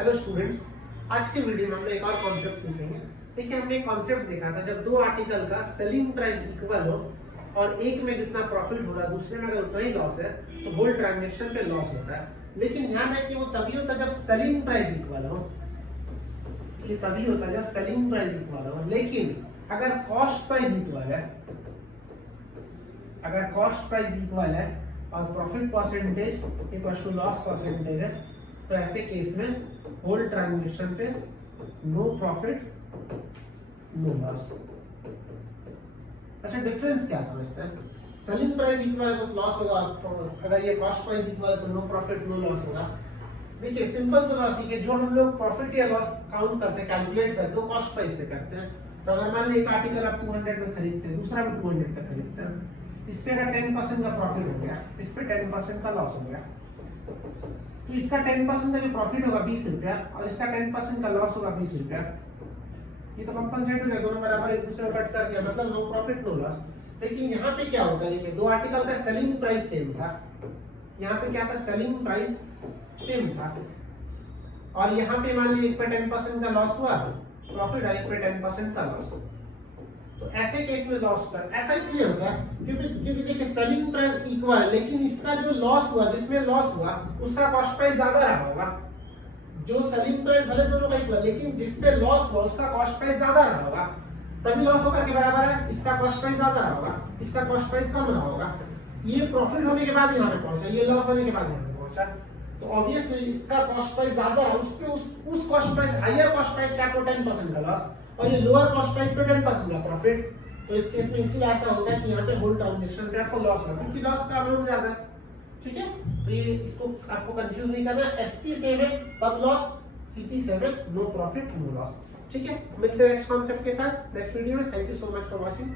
Hello students, आज की video में हम लोग एक और कॉन्सेप्ट सीखेंगे। देखिए, हमने एक कॉन्सेप्ट देखा था, जब दो आर्टिकल का सेलिंग प्राइस इक्वल हो और एक में जितना प्रॉफिट हो रहा है दूसरे में अगर उतना ही लॉस है तो होल ट्रांजैक्शन पे लॉस होता है। लेकिन ध्यान है कि वो तभी होता है जब सेलिंग प्राइस इक्वल हो, ये तभी होता है जब सेलिंग प्राइस इक्वल हो। लेकिन अगर कॉस्ट प्राइस इक्वल है, अगर कॉस्ट प्राइस इक्वल है और profit percentage equal to loss percentage है तो ऐसे केस में होल ट्रांजैक्शन पे नो प्रॉफिट नो लॉस। अच्छा, डिफरेंस क्या समझते हैं? सेलिंग प्राइस इक्वल है तो लॉस होगा, अगर ये कॉस्ट प्राइस इक्वल है तो नो प्रॉफिट नो लॉस होगा। देखिए, सिंपल सा लॉजिक है, जो हम लोग प्रॉफिट या लॉस काउंट करते हैं, कैलकुलेट करते हैं, वो कॉस्ट प्राइस पे करते हैं। तो अगर मान लीजिए एक आर्टिकल आप 200 में खरीदते हैं, दूसरा भी 200 पे खरीदते हैं, इससे अगर 10% का प्रॉफिट हो गया, इस पे 10% का लॉस हो गया, तो इसका 10% का जो प्रॉफिट होगा 20 रुपया और इसका 10% का लॉस होगा 20 रुपया। ये तो कंपनसेट हो गया, दोनों बराबर एक दूसरे को कट कर दिया, मतलब नो प्रॉफिट नो लॉस। लेकिन यहाँ पे क्या होता है, देखिए दो आर्टिकल का सेलिंग प्राइस सेम था, यहाँ पे क्या था, सेलिंग प्राइस सेम था, और यहाँ पे मान लीजिए एक पे 10% का लॉस हुआ प्रॉफिट और एक पे 10% का लॉस। तो ऐसे केस में लॉस होता है। ऐसा इसलिए होता है क्योंकि देखिए सेलिंग प्राइस इक्वल, लेकिन इसका जो लॉस हुआ, जिसमें लॉस हुआ उसका कॉस्ट प्राइस ज्यादा रहा होगा। जो सेलिंग प्राइस भले दोनों का इक्वल, लेकिन जिसपे लॉस हुआ उसका कॉस्ट प्राइस ज्यादा रहा होगा, तभी लॉस होकर के बराबर है। इसका कॉस्ट प्राइस ज्यादा रहा होगा, इसका कॉस्ट प्राइस कम रहा होगा। ये प्रॉफिट होने के बाद यहाँ पे पहुंचा, ये लॉस होने के बाद यहाँ पे पहुंचा, तो ऑब्वियसली इसका कॉस्ट प्राइस ज्यादा रहा, उस पे उस cost price, higher cost price का आपको 10% का लॉस और ये लोअर कॉस्ट प्राइस पे 10% का प्रॉफिट। तो इस केस में इसीलिए ऐसा होता है कि यहाँ पे होल ट्रांजैक्शन पे आपको लॉस होगा, क्योंकि लॉस का अमाउंट ज्यादा है। ठीक है, तो ये इसको आपको कंफ्यूज नहीं करना। एसपी सेम है तब लॉस, सीपी सेम है नो प्रॉफिट नो लॉस। ठीक है, मिलते हैं नेक्स्ट कॉन्सेप्ट के साथ नेक्स्ट वीडियो में। Thank you so much for watching.